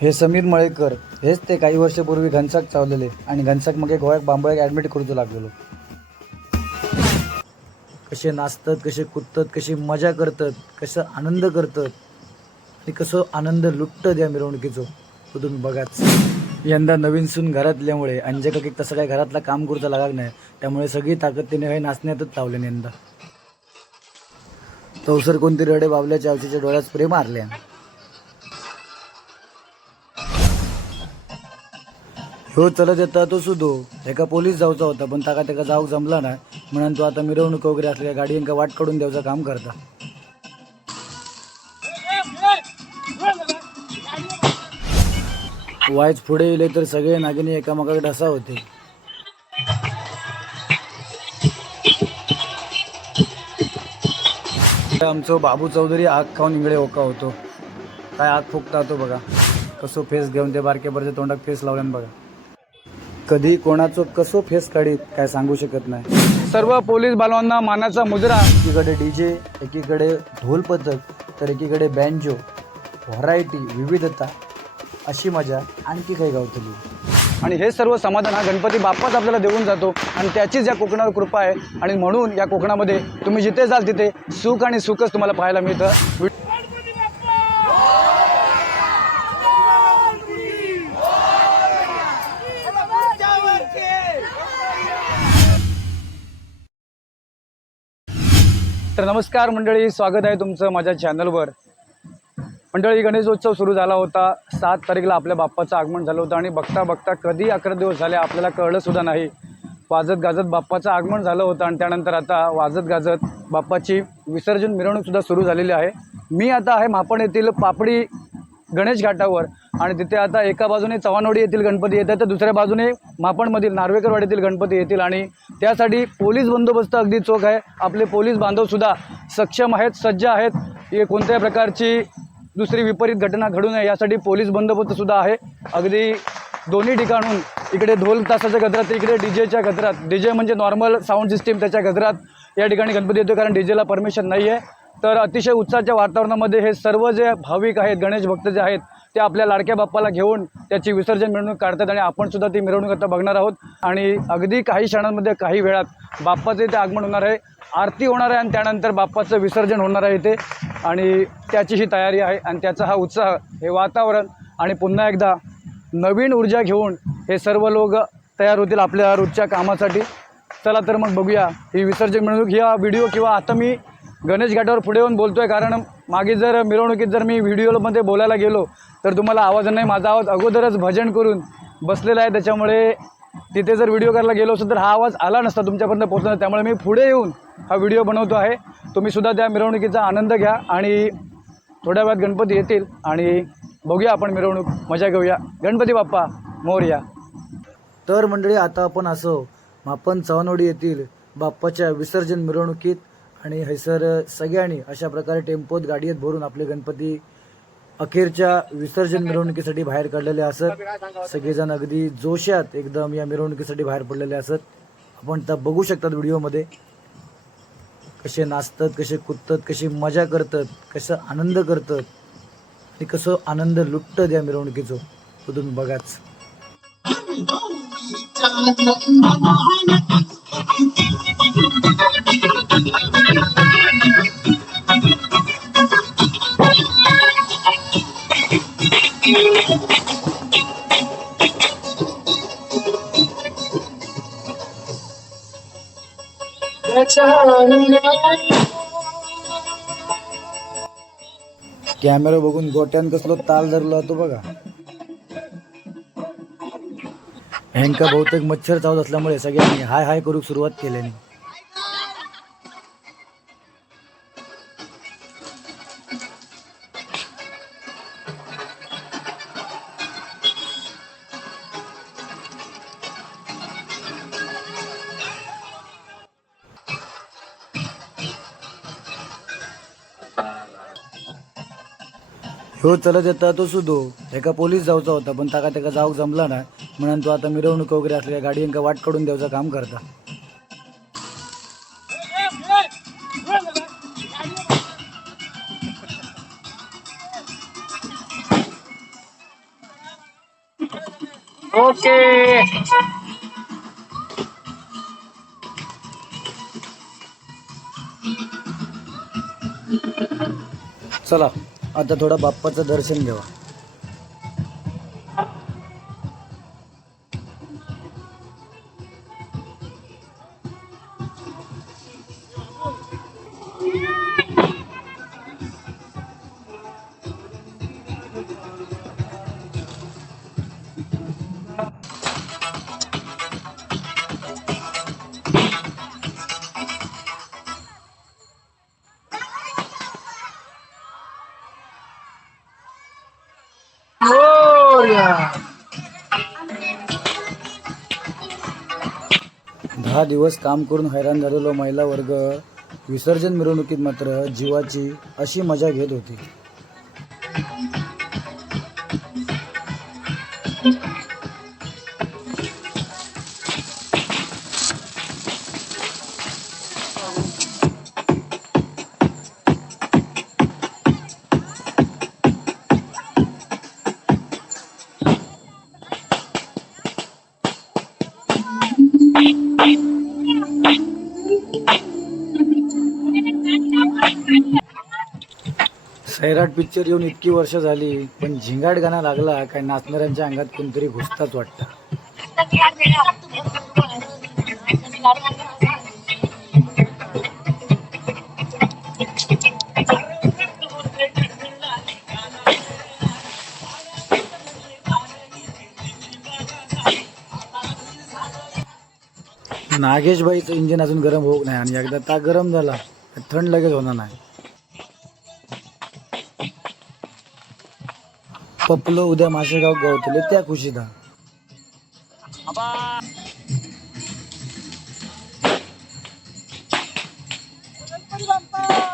हे समीर मळेकर हेच ते काही वर्षापूर्वी घनसाक चावलेले आणि घनसाक मग गोव्यात बांबोळ्याक ॲडमिट करूचो लागलेलो. कसे नाचतात, कसे कुदतात, कशी मजा करतात, कसं आनंद करतात आणि कसं आनंद लुटतात या मिरवणुकीचो तो तुम्ही बघाच. यंदा नवीन सून घरातल्यामुळे अंजे काकीक तसं काही घरातला काम करूचा लागाक नाही, त्यामुळे सगळी ताकद तिने काही नाचण्यातच लावले यंदा. तवसर कोणतरी रडे बाबल्याच्या आवशीच्या डोळ्यात स्प्रे मारल्या. हो चलत येता तो सुदो एका पोलीस जाऊचा होता, पण त्याका जाऊक जमला नाही म्हणून तो आता मिरवणूक वगैरे असल्या गाडींका वाट काढून द्यायचं काम करता. वायच पुढे येले तर सगळे नागिनी एकामेकाकडे ढसा होते. आमचो बाबू चौधरी आग खाऊन इंगडे ओका होतो. काय आग फुकता होतो बघा, कसो फेस घेऊन ते बारक्या बरच्या तोंडात फेस लावल्यान बघा. कधी कोणाचो कसो फेस काढीत काय सांगू शकत नाही. सर्व पोलीस बालवांना मानाचा मुजरा. एकीकडे डीजे, एकीकडे ढोल पथक, तर एकीकडे बँजो, व्हरायटी, विविधता, अशी मजा आणखी काही गावतली. आणि हे सर्व समाधान हा गणपती बाप्पाच आपल्याला देऊन जातो आणि त्याचीच या कोकणावर कृपा आहे. आणि म्हणून या कोकणामध्ये तुम्ही जिथे जाल तिथे सुख आणि सुखच तुम्हाला पाहायला मिळतं. तर नमस्कार मंडळी, स्वागत आहे तुमचं माझ्या चॅनलवर. मंडळी, गणेशोत्सव सुरू झाला होता. 7 तारीखला आपल्या बाप्पाचं आगमन झालं होतं आणि बघता बघता कधी 11 दिवस झाले आपल्याला कळलंसुद्धा नाही. वाजत गाजत बाप्पाचं आगमन झालं होतं आणि त्यानंतर आता वाजत गाजत बाप्पाची विसर्जन मिरवणूकसुद्धा सुरू झालेली आहे. मी आता आहे मापण येथील पापडी गणेश घाटावर आणि तिथे आता एका बाजूने चव्हाणवाडी येथील गणपती येतात, तर दुसऱ्या बाजूने मापणमधील नार्वेकरवाडीतील गणपती येतील आणि त्यासाठी पोलीस बंदोबस्त अगदी चोख आहे. आपले पोलीस बांधवसुद्धा सक्षम आहेत, सज्ज आहेत. हे कोणत्याही प्रकारची दुसरी विपरीत घटना घडू नये यासाठी पोलीस बंदोबस्तसुद्धा आहे. अगदी दोन्ही ठिकाणून, इकडे ढोल तासाच्या गजरात, इकडे डीजेच्या गजरात. डीजे म्हणजे नॉर्मल साऊंड सिस्टीम, त्याच्या गजरात या ठिकाणी गणपती येतो, कारण डीजेला परमिशन नाही आहे. तर अतिशय उत्साहाच्या वातावरणामध्ये हे सर्व जे भाविक आहेत, गणेश भक्त जे आहेत, ते आपल्या लाडक्या बाप्पाला घेऊन त्याची विसर्जन मिरवणूक काढतात आणि आपणसुद्धा ती मिरवणूक आता बघणार आहोत. आणि अगदी काही क्षणांमध्ये, काही वेळात बाप्पाचं इथे आगमन होणार आहे, आरती होणार आहे आणि त्यानंतर बाप्पाचं विसर्जन होणार आहे इथे. आणि त्याची ही तयारी आहे आणि त्याचा हा उत्साह, हे वातावरण आणि पुन्हा एकदा नवीन ऊर्जा घेऊन हे सर्व लोक तयार होतील आपल्या रोजच्या कामासाठी. चला तर मग बघूया ही विसर्जन मिरवणूक. ह्या व्हिडिओ किंवा आता मी गणेश घाटावर पुढे येऊन बोलतो आहे, कारण मागे जर मिरवणुकीत जर मी व्हिडिओमध्ये बोलायला गेलो तर तुम्हाला आवाज नाही. माझा आवाज अगोदरच भजन करून बसलेला आहे, त्याच्यामुळे तिथे जर व्हिडिओ करायला गेलो असतो तर हा आवाज आला नसता, तुमच्यापर्यंत पोहोचला. त्यामुळे मी पुढे येऊन हा व्हिडिओ बनवतो आहे. तुम्हीसुद्धा त्या मिरवणुकीचा आनंद घ्या आणि थोड्या वेळात गणपती येतील आणि बघूया आपण मिरवणूक, मजा घेऊया. गणपती बाप्पा मोरया. तर मंडळी, आता आपण असो मापन चव्हाणवाडी येथील बाप्पाच्या विसर्जन मिरवणुकीत आणि हैसर सगळ्यांनी अशा प्रकारे टेम्पोत गाडीत भरून आपले गणपती अखेरच्या विसर्जन मिरवणुकीसाठी बाहेर काढलेले असत. सगळेजण अगदी जोशात एकदम या मिरवणुकीसाठी बाहेर पडलेले असत. आपण त्या बघू शकतात व्हिडिओमध्ये कसे नाचतात, कसे कुदतात, कशी मजा करतात, कसं आनंद करतात आणि कसं आनंद लुटतात या मिरवणुकीचो तो तुम्ही बघाच. कॅमेरा बघून गोट्यान कसलो ताल धरला होतो बघा. ह्यांका बहुतेक मच्छर चावत असल्यामुळे सगळ्यांनी हाय हाय करू सुरुवात केल्याने. हो चलत येता तो सुदो एका पोलीस जाऊचा होता, पण त्याका जाऊक जमला नाही म्हणून तो आता मिरवणूक वगैरे असल्या गाडींका वाट काढून द्यायचं काम करता. ओके. चला आता थोडा बाप्पाचं दर्शन घ्यावा. मोरया. 10 दिवस काम करून हैराण झालेलो महिला वर्ग विसर्जन मिरवणुकीत मात्र जीवाची अशी मजा घेत होती. सैराट पिक्चर येऊन इतकी वर्ष झाली, पण झिंगाट गाणं लागला काय नाचणाऱ्यांच्या अंगात कोणतरी घुसताच वाटतं. नागेशबाईचं इंजिन अजून गरम होऊ नाही आणि एकदा ता गरम झाला थंड लगेच होणार नाही. पपलो उद्या माशेगाव गावतले त्या खुशीदा.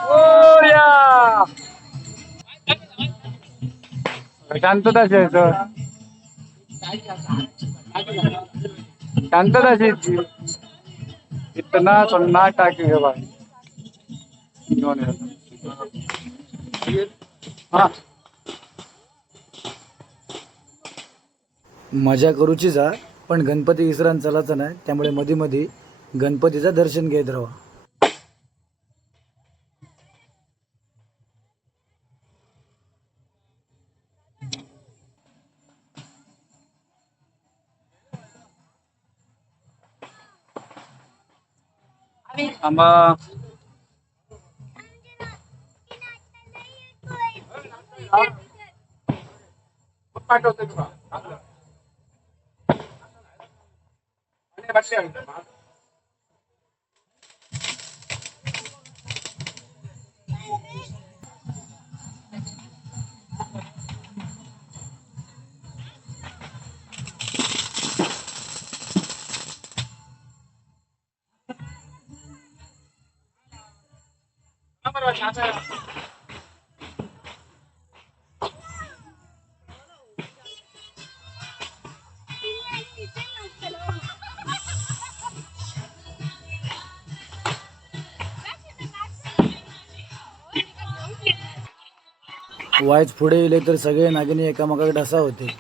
मोरया. शांतता शेर. शांतता शेरची. इतना सन्नाटा की है भाई. हा. मजा करूची जा, पण गणपती विसरान चालायचं नाही, त्यामुळे मध्ये मध्ये गणपतीचं दर्शन घेत राहा. आंबा. पाठवतो तुला. वायच पुढे येले तर सगळे नागिनी एकामेकाकडे ढसा होते.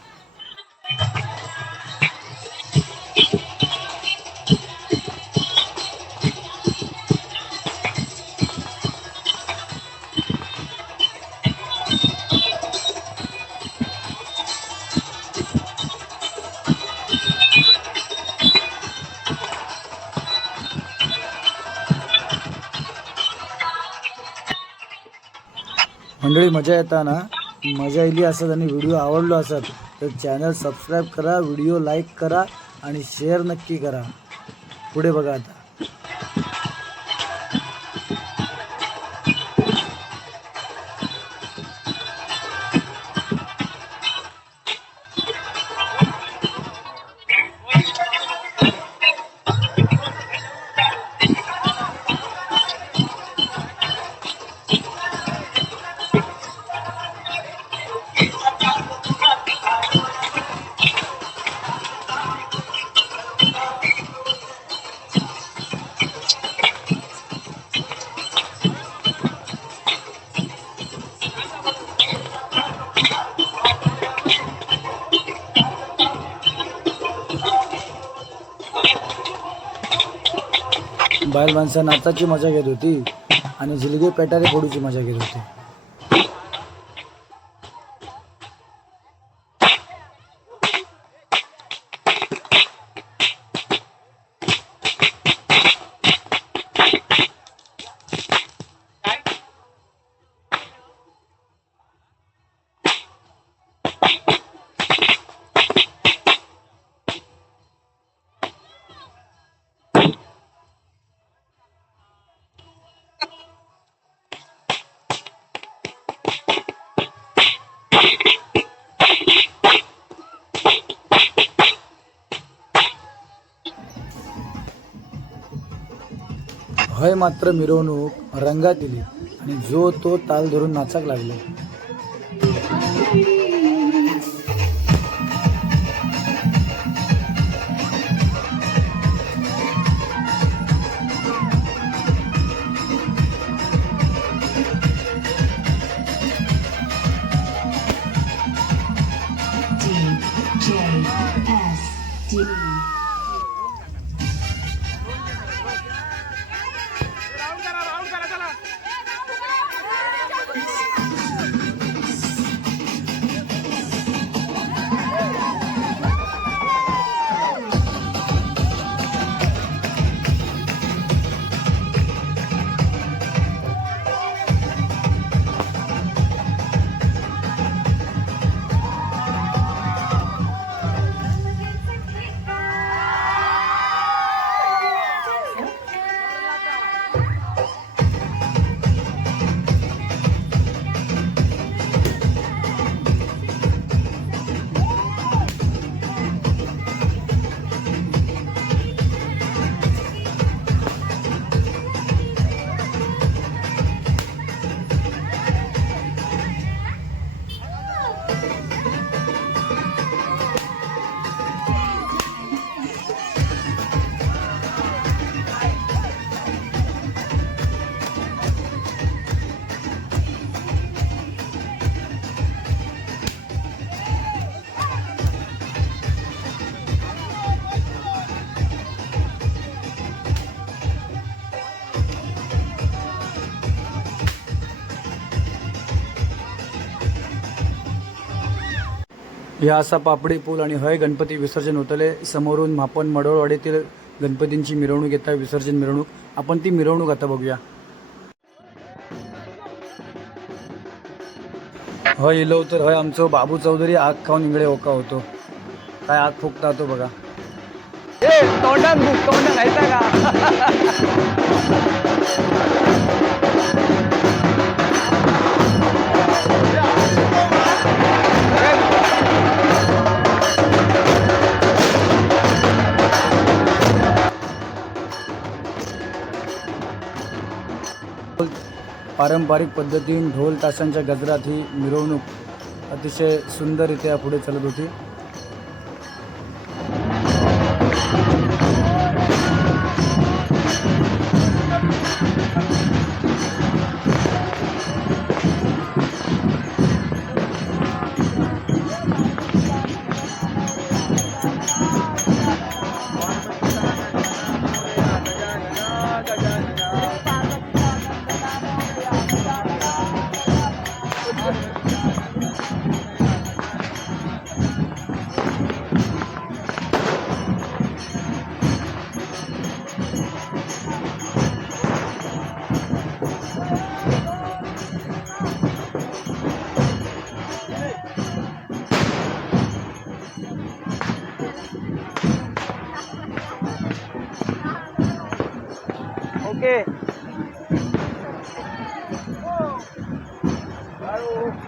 मंडळी मजा येताना मजा इली असत आणि व्हिडिओ आवडलो असत तर चॅनल सबस्क्राईब करा, व्हिडिओ लाईक करा आणि शेअर नक्की करा. पुढे बघा आता. बायल माणसं नाचाची मजा घेत होती आणि झिलगे पेटारे फोडूची मजा घेत होती. हय मात्र मिरवणूक रंगात इली आणि जो तो ताल धरून नाचाक लागले. DJSD. या असा पापडी पूल आणि हय गणपती विसर्जन होतले. समोरून मापन मडोळवाडीतील गणपतींची मिरवणूक येत आहे, विसर्जन मिरवणूक. आपण ती मिरवणूक आता बघूया. हय इलो तर हय आमचो बाबू चौधरी आग खाऊन इंगळे ओका होतो. काय आग फुकता होतो बघा. तोंडात नाही का. पारंपरिक पद्धतीने ढोल ताशांच्या गजरात ही मिरवणूक अतिशय सुंदररित्या पुढे चालत होती. ओके.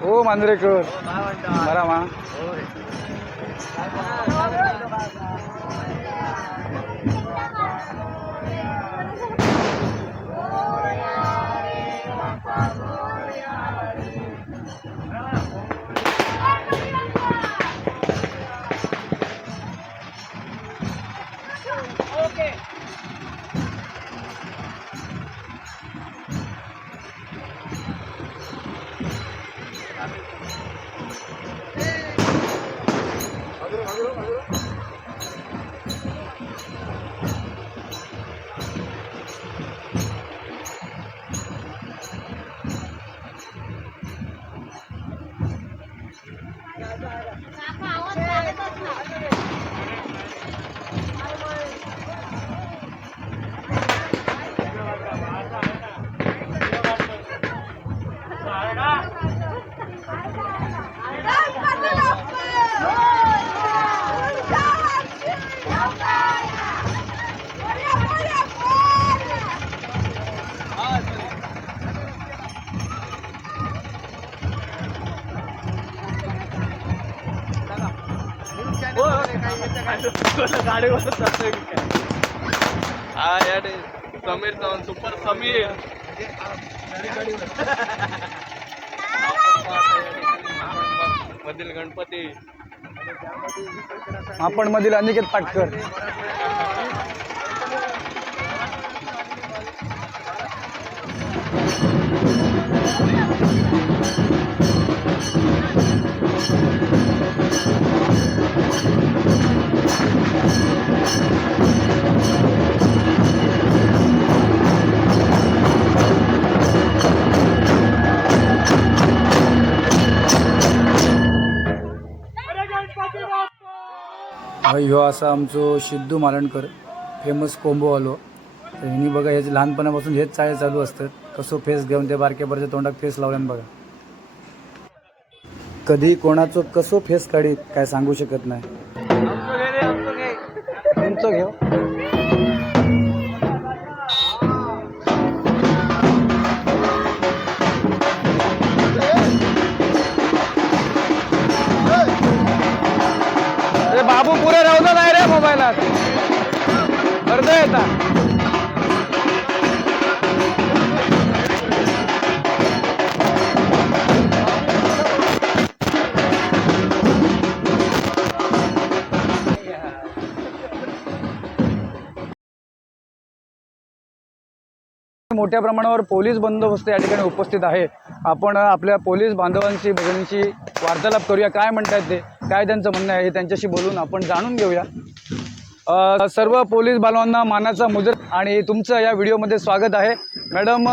हो मांजरेकर बरा मा. समीर चव्हाण सुपर समीर मधील गणपती आपण मधील अनिकेत पाटकर. ह्यो असा आमचो सिद्धू मालणकर फेमस कोंबोवालो. तर ह्यांनी बघा ह्याचे लहानपणापासून हेच चाळे चालू असतात. कसो फेस घेऊन ते बारक्यापर्यंत तोंडात फेस लावल्यान बघा. कधी कोणाचो कसो फेस काढीत काय सांगू शकत नाही. तुमचं घेऊ बाबू पुरे राहू नाही रे मोबाईलात अर्ध येतात. मोठ्या प्रमाणावर पोलीस बंदोबस्त या ठिकाणी उपस्थित आहे. आपण आपल्या पोलीस बांधवांशी भगिनींशी वार्तालाप करूया. काय म्हणतात ते, काय त्यांचं म्हणणं आहे हे त्यांच्याशी बोलून आपण जाणून घेऊया. सर्व पोलीस बांधवांना मानाचा मुजर आणि तुमचं या व्हिडिओमध्ये स्वागत आहे. मॅडम,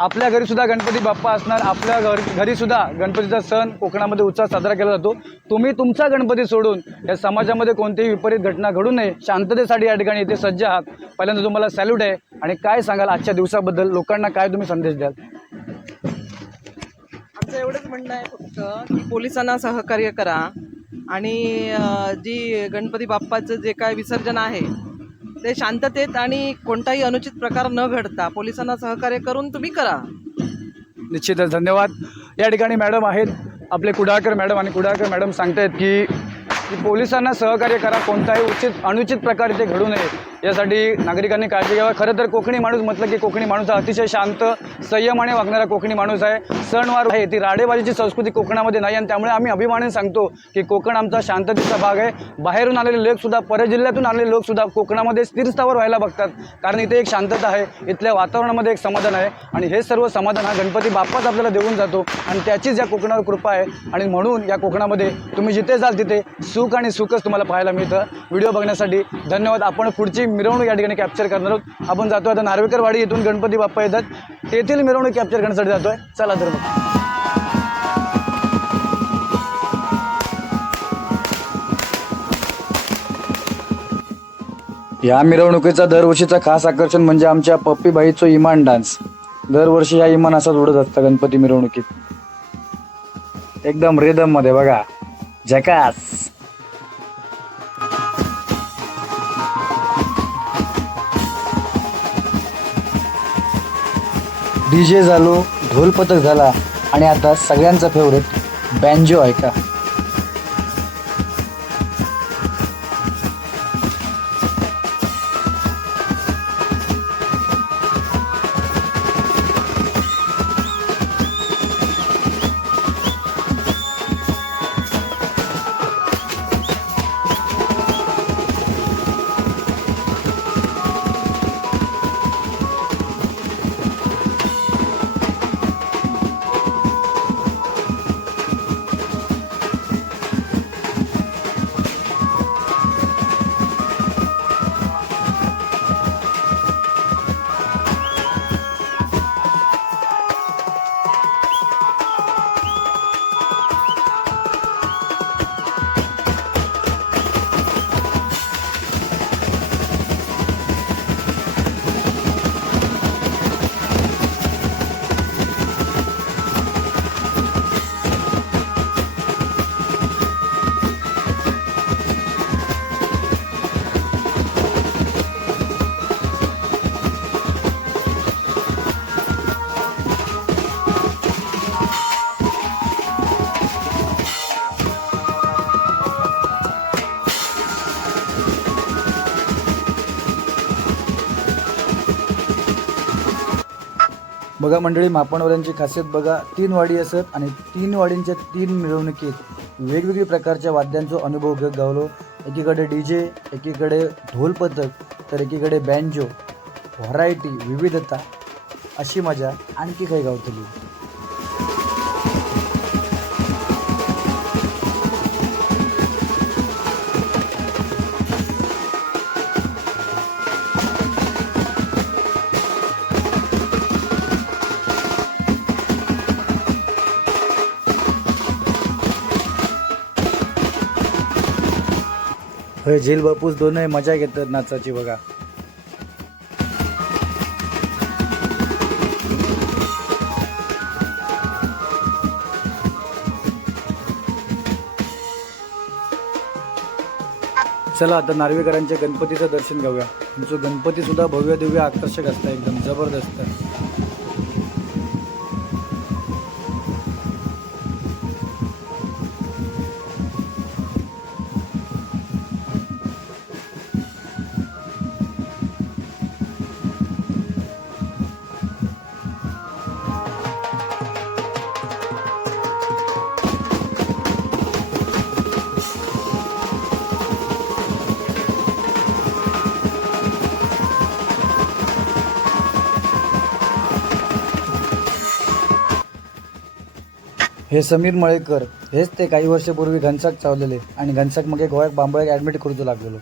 आपल्या घरी सुद्धा गणपती बाप्पा असणार. आपल्या घरी सुद्धा गणपतीचा सण कोकणामध्ये उत्साह साजरा केला जातो. तुम्ही तुमचा गणपती सोडून या समाजामध्ये कोणतीही विपरीत घटना घडू नये शांततेसाठी या ठिकाणी इथे सज्ज आहात. पहिल्यांदा तुम्हाला सॅल्यूट आहे. आणि काय सांगाल आजच्या दिवसाबद्दल, लोकांना काय तुम्ही संदेश द्याल? आमचं एवढंच म्हणणं आहे फक्त की पोलिसांना सहकार्य करा आणि जी गणपती बाप्पाचं जे काय विसर्जन आहे ते शांततेत आणि कोणताही अनुचित प्रकार न घडता पोलिसांना सहकार्य करून तुम्ही करा. निश्चितच, धन्यवाद. या ठिकाणी मॅडम आहेत आपले कुडाळकर मॅडम, आणि कुडाळकर मॅडम सांगतायत की पोलिसांना सहकार्य करा, कोणताही अनुचित प्रकार इथे घडू नये यासाठी नागरिकांनी काळजी घ्यावी. खरं तर कोकणी माणूस म्हटलं की कोकणी माणूस हा अतिशय शांत संयमाने वागणारा कोकणी माणूस आहे. सणवार आहे ती राडेबाजीची संस्कृती कोकणामध्ये नाही, आणि त्यामुळे आम्ही अभिमानाने सांगतो की कोकण आमचा शांततेचा भाग आहे. बाहेरून आलेले लोकसुद्धा, परजिल्ह्यातून आलेले लोकसुद्धा कोकणामध्ये स्थिरस्थावर व्हायला बघतात, कारण इथे एक शांतता आहे, इथल्या वातावरणामध्ये एक समाधान आहे. आणि हे सर्व समाधान हा गणपती बाप्पाच आपल्याला देऊन जातो, आणि त्याचीच या कोकणावर कृपा आहे. आणि म्हणून या कोकणामध्ये तुम्ही जिथे जाल तिथे सुख आणि सुखच तुम्हाला पाहायला मिळतं. व्हिडिओ बघण्यासाठी धन्यवाद. आपण पुढची मिरवणूक या ठिकाणी कॅप्चर करणार आहोत. आपण जातोय आता नार्वेकरवाडी येथून गणपती बाप्पा येतात, तेथील मिरवणूक कॅप्चर करण्यासाठी जातोय. चला तर मग. या मिरवणुकीचा दरवर्षीचा खास आकर्षण म्हणजे आमच्या पप्पीबाईचं इमान डान्स. दरवर्षी या इमान असाच उडत असतं गणपती मिरवणुकीत, एकदम रिदम मध्ये. बघा, झकास. डीजे झालो, ढोल पथक झाला, आणि आता सगळ्यांचा फेवरेट बँजो ऐका. बघा मंडळी, मापणवाल्यांची खासियत बघा, 3 वाडी असत आणि 3 वाडींच्या 3 मिरवणुकीत वेगवेगळ्या प्रकारच्या वाद्यांचा अनुभव घेत गावलो. एकीकडे DJ, एकीकडे ढोल पथक, तर एकीकडे बँजो. व्हरायटी, विविधता, अशी मजा आणखी काही गावतली. हे झेल बापूस दोनही मजा घेतात नाचाची बघा. चला आता नार्वेकरांच्या गणपतीचं दर्शन घेऊया. तुमचं गणपती सुद्धा भव्य दिव्य आकर्षक असतं, एकदम जबरदस्त. हे समीर मळेकर, हेच ते काही वर्षापूर्वी घनसाक चावलेले आणि घनसाक मग गोव्यात बांबळ्याक ॲडमिट करूचो लागलेलो.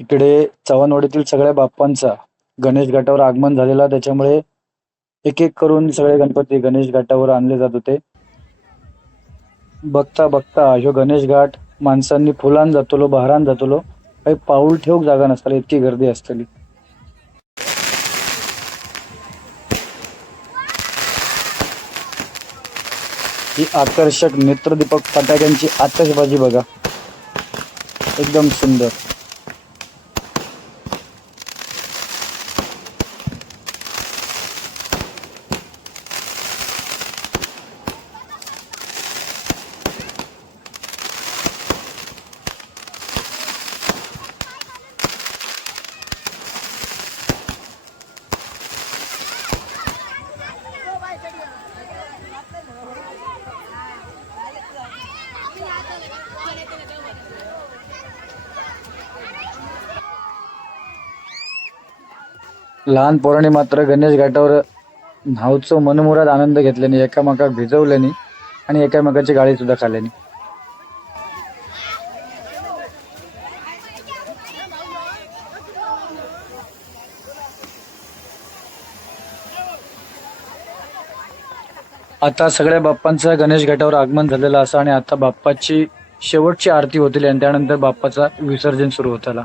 इकडे चव्हाणवाडीतील सगळ्या बाप्पांचा गणेश घाटावर आगमन झालेला, त्याच्यामुळे एक एक करून सगळे गणपती गणेश घाटावर आणले जात होते. बघता बघता ह्यो गणेश घाट माणसांनी फुलान जातलो, बहरान जातलो, काही पाऊल ठेवूक जागा नसताली, इतकी गर्दी असतली. ही आकर्षक नेत्रदीपक फटाक्यांची आतषबाजी बघा, एकदम सुंदर. लहान पोरांनी मात्र गणेश घाटावर न्हावचो मनमुराद आनंद घेतल्याने, एकामेकाक भिजवल्याने आणि एकामेकाची गाळी सुद्धा खाल्ल्याने. आता सगळ्या बाप्पांचा गणेश घाटावर आगमन झालेलं असं आणि आता बाप्पाची शेवटची आरती होतील आणि त्यानंतर बाप्पाचा विसर्जन सुरू होताला.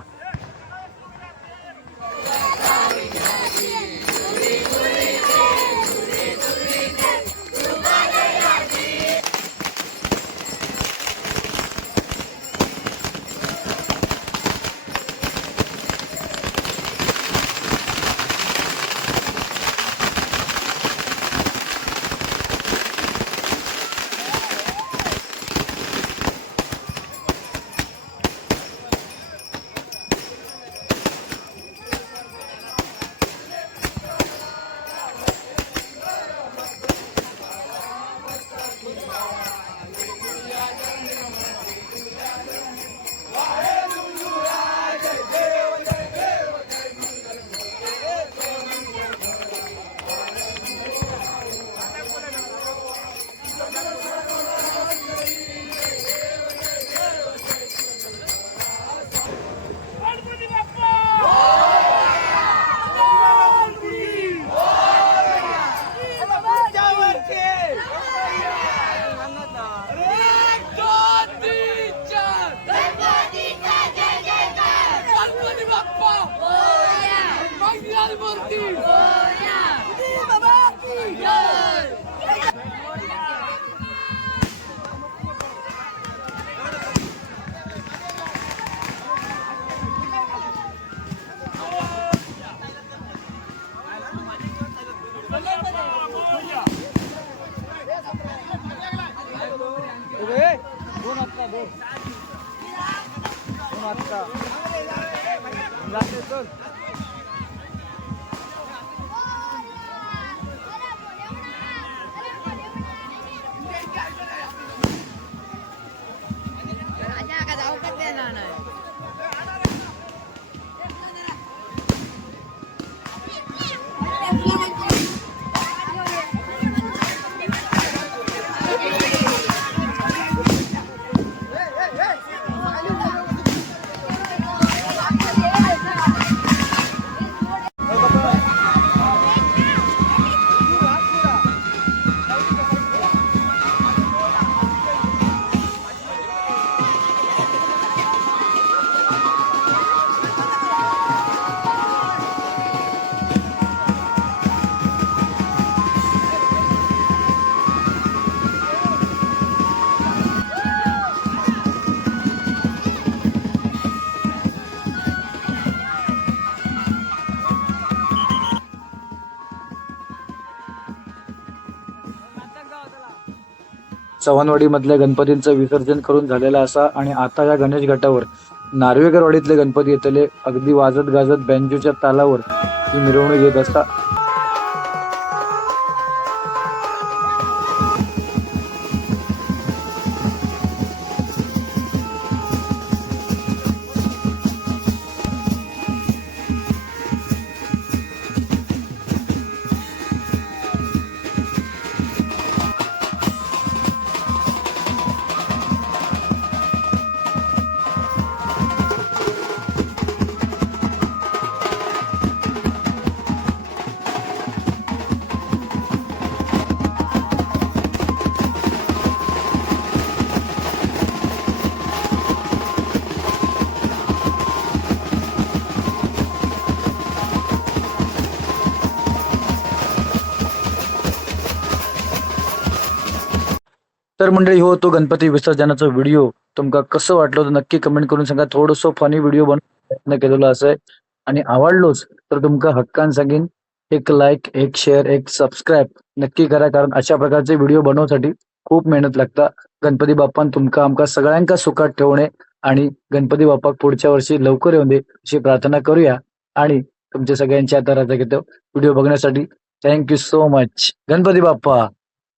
दोन आत्ता दोन आत्ता जाते चल. चव्हाणवाडीमधल्या गणपतींचं विसर्जन करून झालेला असा आणि आता या गणेश घाटावर नार्वेकरवाडीतले गणपती येतले अगदी वाजत गाजत बँजोच्या तालावर ही मिरवणूक येत असता. तर मंडळी हो तो गणपती विसर्जनाचा व्हिडिओ तुमका कसं वाटलं होतं नक्की कमेंट करून सांगा. थोडंसं फनी व्हिडिओ बनवण्याचा प्रयत्न केलेला असं आणि आवडलोच तर तुमका हक्कान सांगेन एक लाईक एक शेअर एक सबस्क्राईब नक्की करा, कारण अशा प्रकारचे व्हिडिओ बनवण्यासाठी खूप मेहनत लागता. गणपती बाप्पान तुमका आमका सगळ्यांका सुखात ठेवणे आणि गणपती बाप्पा पुढच्या वर्षी लवकर येऊ दे अशी प्रार्थना करूया. आणि तुमच्या सगळ्यांची आता रजा घेतो व्हिडिओ बघण्यासाठी. Thank you so much. Ganpati Bappa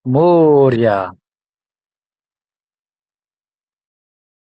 Morya.